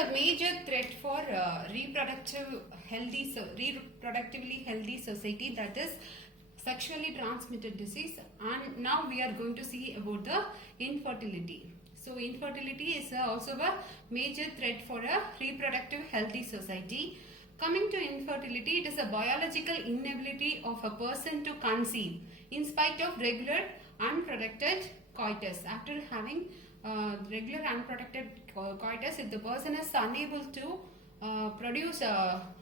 the major threat for reproductively healthy society, that is sexually transmitted disease. And now we are going to see about the infertility. So infertility is also a major threat for a reproductive healthy society. Coming to infertility, it is a biological inability of a person to conceive in spite of regular unprotected coitus. After having regular unprotected coitus, if the person is unable to produce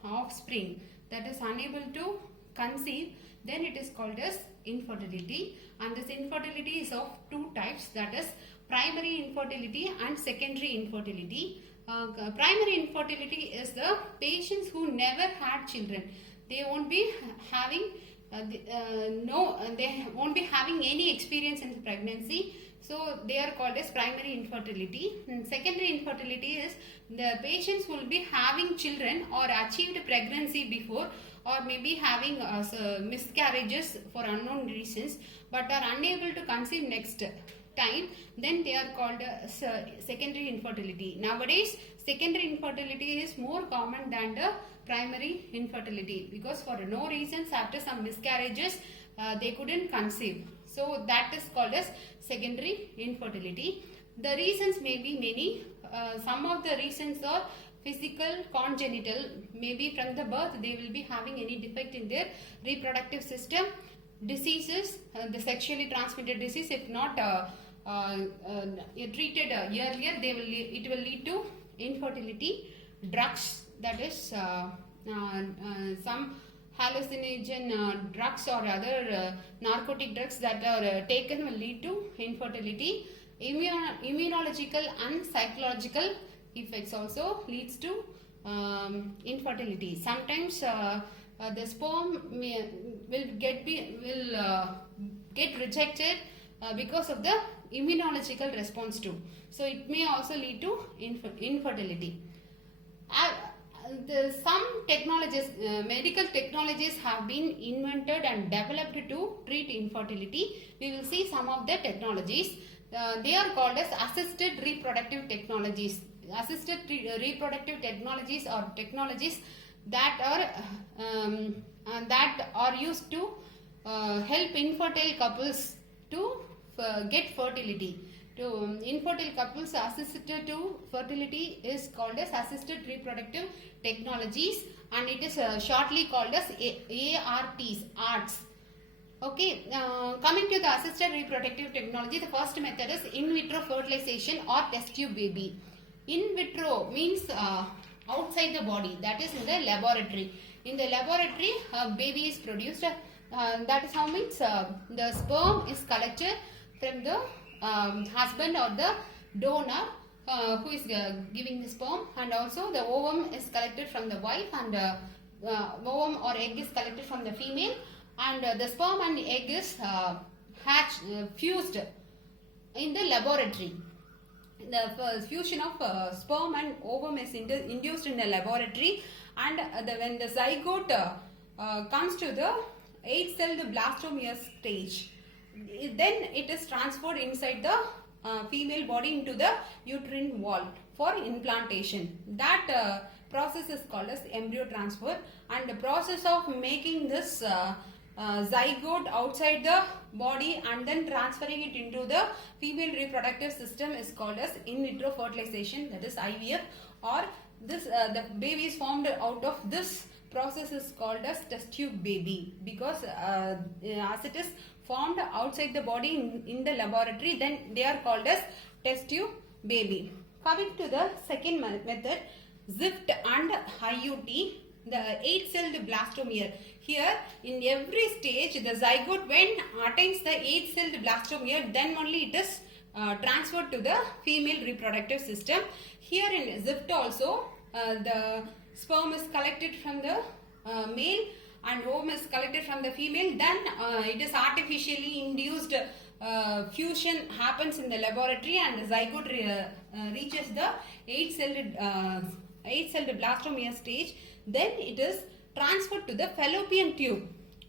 offspring, that is unable to conceive, then it is called as infertility. And this infertility is of two types, that is primary infertility and secondary infertility. Primary infertility is the patients who never had children. They won't be having they won't be having any experience in pregnancy, so they are called as primary infertility. And secondary infertility is the patients will be having children or achieved pregnancy before, or maybe having miscarriages for unknown reasons, but are unable to conceive next time, then they are called secondary infertility. Nowadays, secondary infertility is more common than the primary infertility, because for no reasons, after some miscarriages, they couldn't conceive. So that is called as secondary infertility. The reasons may be many. Some of the reasons are physical, congenital. Maybe from the birth they will be having any defect in their reproductive system. Diseases, the sexually transmitted disease, if not treated earlier, it will lead to infertility. Drugs, that is some hallucinogen drugs or other narcotic drugs that are taken will lead to infertility. Immunological and psychological effects also leads to infertility. Sometimes the sperm will get rejected because of the immunological response too. So it may also lead to infertility. Some technologies, medical technologies have been invented and developed to treat infertility. We will see some of the technologies. They are called as assisted reproductive technologies. Assisted reproductive technologies are technologies that are used to help infertile couples to get fertility. To infertile couples assisted to fertility is called as assisted reproductive technologies, and it is shortly called as ARTs. Okay, coming to the assisted reproductive technology, the first method is in vitro fertilization or test tube baby. In vitro means outside the body, that is in the laboratory. In the laboratory, a baby is produced. That is how means the sperm is collected from the husband or the donor who is giving the sperm, and also the ovum is collected from the wife, and ovum or egg is collected from the female, and the sperm and the egg is fused in the laboratory. The fusion of sperm and ovum is induced in the laboratory, and when the zygote comes to the 8-celled blastomere stage, then it is transferred inside the female body into the uterine wall for implantation. That process is called as embryo transfer, and the process of making this zygote outside the body and then transferring it into the female reproductive system is called as in vitro fertilization, that is IVF, or this the baby is formed out of this process is called as test tube baby, because as it is formed outside the body in the laboratory, then they are called as test tube baby. Coming to the second method, ZIFT and IUT, the 8-celled blastomere. Here in every stage, the zygote when attains the 8-celled blastomere, then only it is transferred to the female reproductive system. Here in ZIFT also, the sperm is collected from the male and ovum is collected from the female, then it is artificially induced fusion happens in the laboratory, and the zygote reaches the 8-celled blastomere stage. Then it is transferred to the fallopian tube,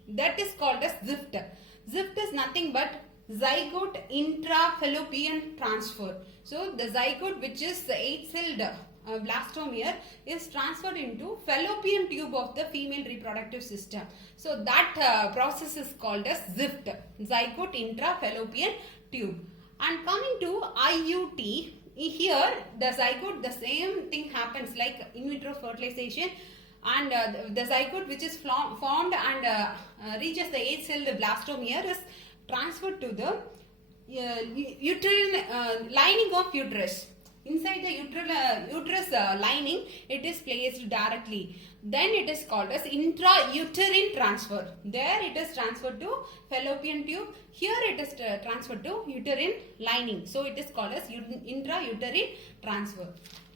that is called as ZIFT. ZIFT is nothing but zygote intrafallopian transfer. So the zygote which is 8-celled blastomere is transferred into fallopian tube of the female reproductive system. So that process is called as ZIFT, zygote intrafallopian tube. And coming to IUT, here the zygote, the same thing happens like in vitro fertilization, and the zygote which is formed and reaches the 8-celled blastomere is transferred to the uterine lining of uterus. Inside the uterus lining, it is placed directly. Then it is called as intrauterine transfer. There it is transferred to fallopian tube. Here it is transferred to uterine lining. So it is called as intrauterine transfer.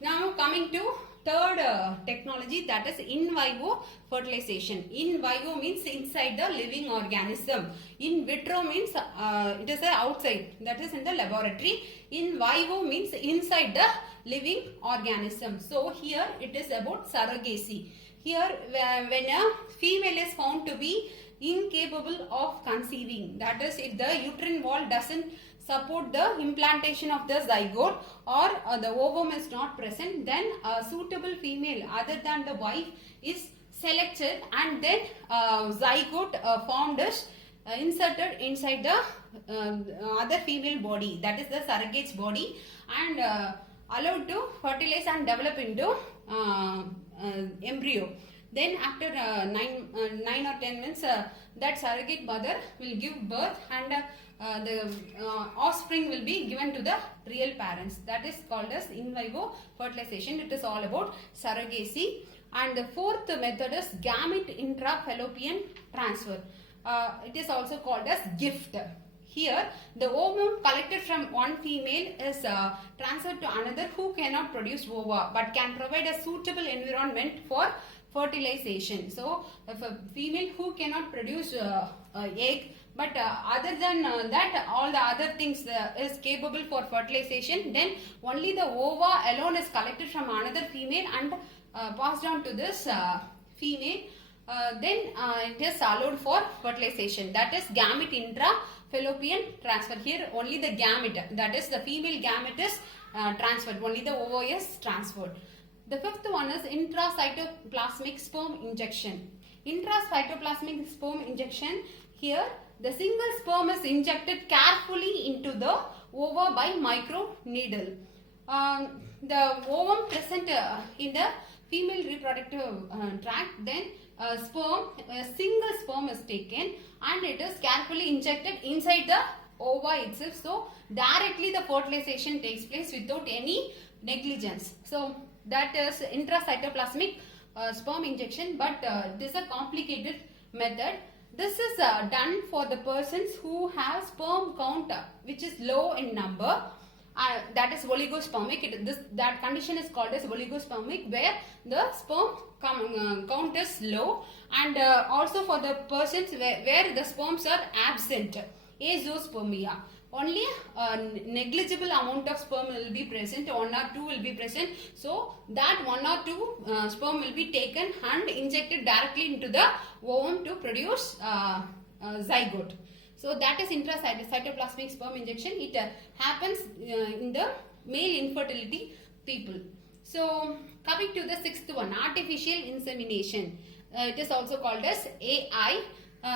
Now coming to third technology, that is in vivo fertilization. In vivo means inside the living organism. In vitro means it is outside, that is in the laboratory. In vivo means inside the living organism. So here it is about surrogacy. Here when a female is found to be incapable of conceiving, that is if the uterine wall doesn't support the implantation of the zygote, or the ovum is not present, then a suitable female other than the wife is selected, and then zygote formed is inserted inside the other female body, that is the surrogate's body, and allowed to fertilize and develop into embryo. Then after 9 or 10 months, that surrogate mother will give birth, and the offspring will be given to the real parents. That is called as in vivo fertilization. It is all about surrogacy. And the fourth method is gamete intrafallopian transfer. It is also called as GIFT. Here, the ovum collected from one female is transferred to another who cannot produce ova but can provide a suitable environment for fertilization. So, if a female who cannot produce egg, but other than that all the other things is capable for fertilization, then only the ova alone is collected from another female and passed on to this female. Then it is allowed for fertilization. That is gamete intrafallopian transfer. Here only the gamete, that is the female gamete is transferred, only the ova is transferred. The fifth one is intracytoplasmic sperm injection. Intracytoplasmic sperm injection, here the single sperm is injected carefully into the ova by micro needle. The ovum present in the female reproductive tract, then a single sperm is taken and it is carefully injected inside the ova itself. So directly the fertilization takes place without any negligence. So that is intracytoplasmic sperm injection, but it is a complicated method. This is done for the persons who have sperm count which is low in number. That is oligospermic. That condition is called as oligospermic, where the sperm count is low, and also for the persons where the sperms are absent, azoospermia. Only a negligible amount of sperm will be present, 1 or 2 will be present. So that 1 or 2 sperm will be taken and injected directly into the ovum to produce zygote. So that is intracytoplasmic sperm injection. It happens in the male infertility people. So coming to the sixth one, artificial insemination. It is also called as AI.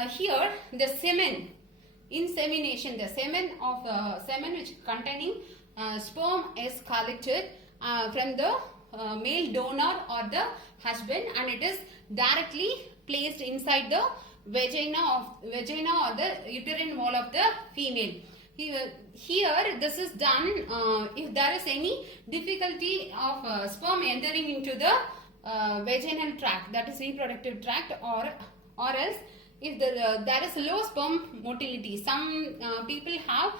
Here the semen insemination, the semen which containing sperm is collected from the male donor or the husband, and it is directly placed inside the vagina or the uterine wall of the female. Here this is done if there is any difficulty of sperm entering into the vaginal tract, that is reproductive tract, or else if there is low sperm motility. Some people have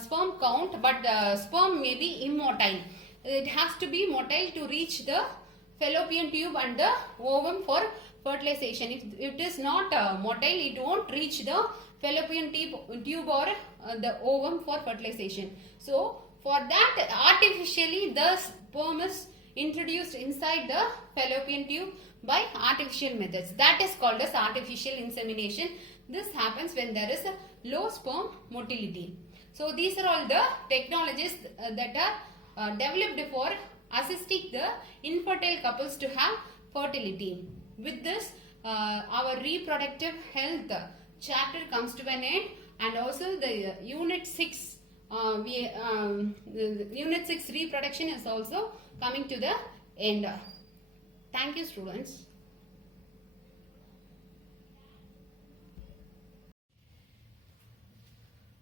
sperm count, but sperm may be immotile. It has to be motile to reach the fallopian tube and the ovum for fertilization. If it is not motile, it won't reach the fallopian tube or the ovum for fertilization. So for that, artificially the sperm is introduced inside the fallopian tube by artificial methods. That is called as artificial insemination. This happens when there is a low sperm motility. So these are all the technologies that are developed for assisting the infertile couples to have fertility. With this, our reproductive health chapter comes to an end, and also the unit 6 unit 6 reproduction is also coming to the end. Thank you, students.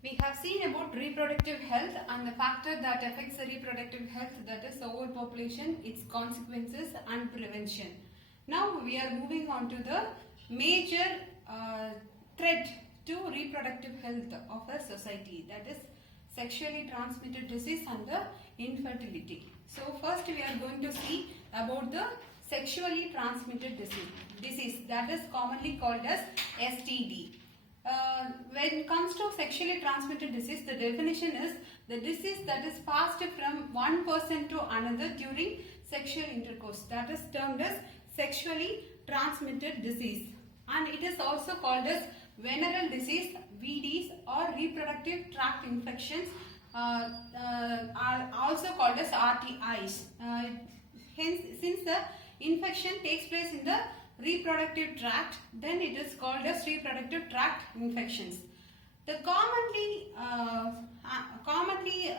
We have seen about reproductive health and the factor that affects the reproductive health, that is overpopulation, its consequences and prevention. Now we are moving on to the major threat to reproductive health of a society, that is sexually transmitted disease and the infertility. So first we are going to see about the sexually transmitted disease that is commonly called as STD. When it comes to sexually transmitted disease, the definition is the disease that is passed from one person to another during sexual intercourse, that is termed as sexually transmitted disease, and it is also called as venereal disease, VDs, or reproductive tract infections, are also called as RTIs. Hence, since the infection takes place in the reproductive tract, then it is called as reproductive tract infections. The commonly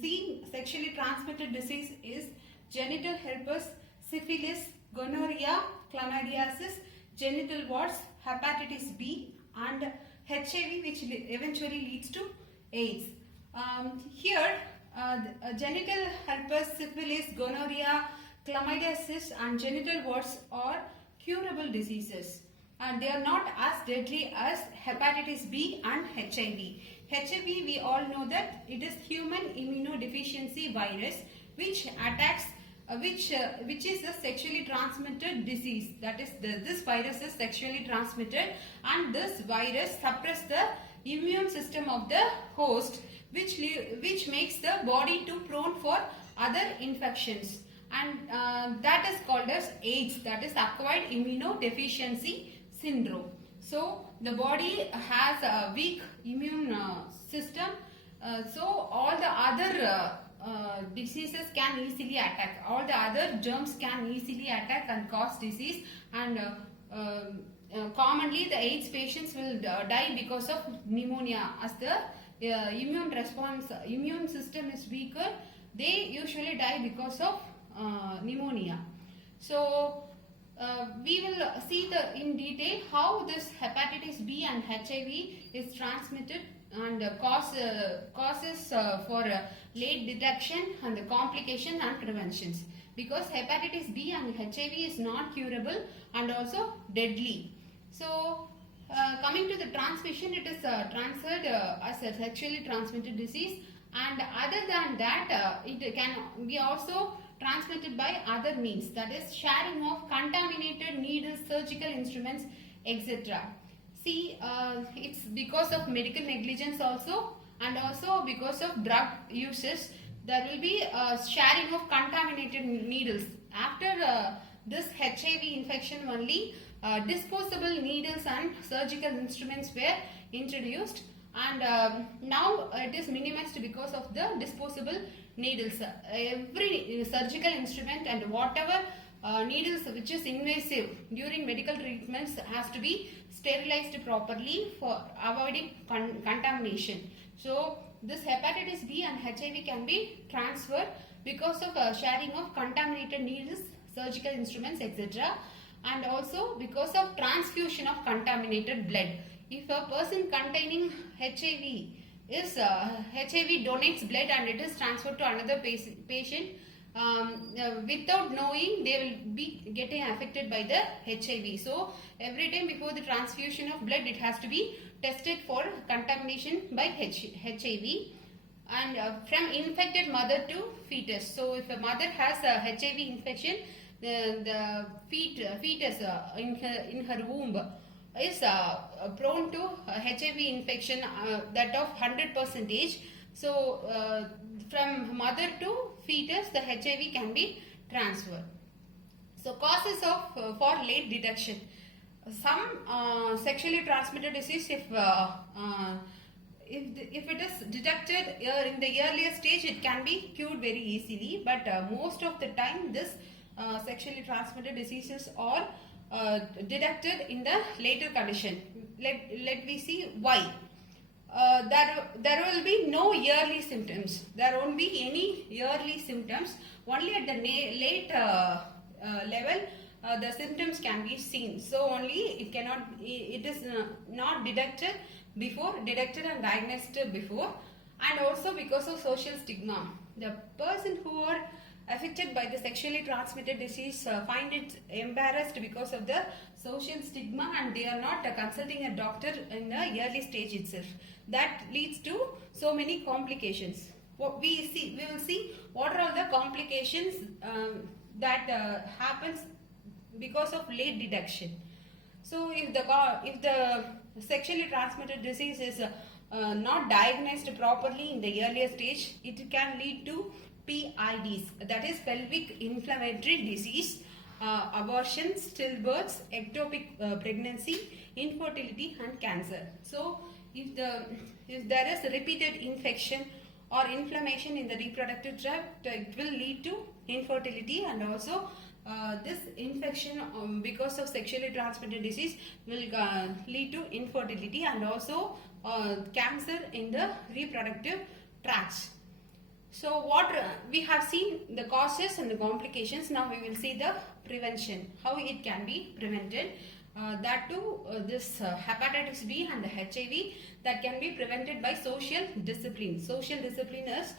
seen sexually transmitted disease is genital herpes, syphilis, gonorrhea, chlamydiasis, genital warts, hepatitis B, and HIV, which eventually leads to AIDS. Here, genital herpes, syphilis, gonorrhea, chlamydiasis and genital warts are curable diseases, and they are not as deadly as hepatitis B and HIV. HIV, we all know that it is human immunodeficiency virus which attacks which is a sexually transmitted disease. That is, this virus is sexually transmitted, and this virus suppresses the immune system of the host, which makes the body too prone for other infections, and that is called as AIDS, that is acquired immunodeficiency syndrome. So the body has a weak immune system, so all the other diseases can easily attack, all the other germs can easily attack and cause disease, and commonly the AIDS patients will die because of pneumonia. As the immune system is weaker, they usually die because of pneumonia. So we will see in detail how this hepatitis B and HIV is transmitted and causes for late detection and the complication and preventions, because hepatitis B and HIV is not curable and also deadly. So coming to the transmission, it is transferred as a sexually transmitted disease, and other than that it can be also transmitted by other means, that is sharing of contaminated needles, surgical instruments, etc. See, it's because of medical negligence also, and also because of drug uses, there will be sharing of contaminated needles. After this HIV infection only, disposable needles and surgical instruments were introduced, and now it is minimized because of the disposable needles. Every surgical instrument and whatever needles which is invasive during medical treatments has to be sterilized properly for avoiding contamination. So this hepatitis B and HIV can be transferred because of sharing of contaminated needles, surgical instruments, etc., and also because of transfusion of contaminated blood. If a person containing HIV donates blood and it is transferred to another patient, without knowing, they will be getting affected by the HIV. So every time before the transfusion of blood, it has to be tested for contamination by HIV, and from infected mother to fetus. So if a mother has a HIV infection, the fetus in her womb is prone to HIV infection, that of 100%. So from mother to fetus, the HIV can be transferred. So causes of for late detection. Some sexually transmitted disease, if it is detected in the earlier stage, it can be cured very easily. But most of the time, this sexually transmitted diseases are detected in the later condition. Let me see why. There will be no early symptoms. There won't be any early symptoms. Only at the late level the symptoms can be seen. So only it is not detected and diagnosed before. And also because of social stigma, the person who are affected by the sexually transmitted disease find it embarrassed because of the social stigma, and they are not consulting a doctor in the early stage itself. That leads to so many complications. What we will see what are all the complications that happens because of late detection. So if the sexually transmitted disease is not diagnosed properly in the earlier stage, it can lead to PIDs, that is pelvic inflammatory disease, abortion, stillbirths, ectopic pregnancy, infertility and cancer. So if there is repeated infection or inflammation in the reproductive tract, it will lead to infertility, and also this infection because of sexually transmitted disease will lead to infertility and also cancer in the reproductive tracts. So what we have seen the causes and the complications. Now we will see the prevention, how it can be prevented. That too, this hepatitis B and the HIV, that can be prevented by social discipline. Social discipline is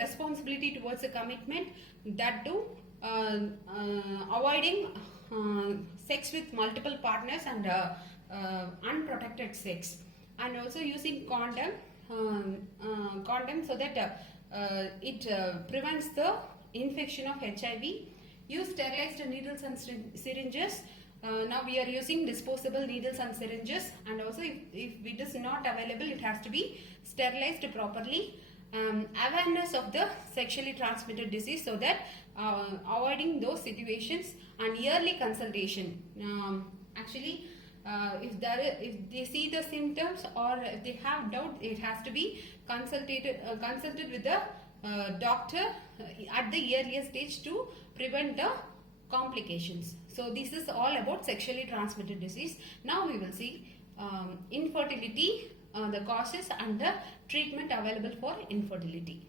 responsibility towards a commitment. That too, avoiding sex with multiple partners and unprotected sex, and also using condom so that it prevents the infection of HIV. Use sterilized needles and syringes. Now we are using disposable needles and syringes, and also if it is not available, it has to be sterilized properly. Awareness of the sexually transmitted disease, so that avoiding those situations, and yearly consultation. Actually, if they see the symptoms or if they have doubt, it has to be consulted with the doctor at the earlier stage to prevent the complications. So this is all about sexually transmitted disease. Now we will see infertility, the causes and the treatment available for infertility.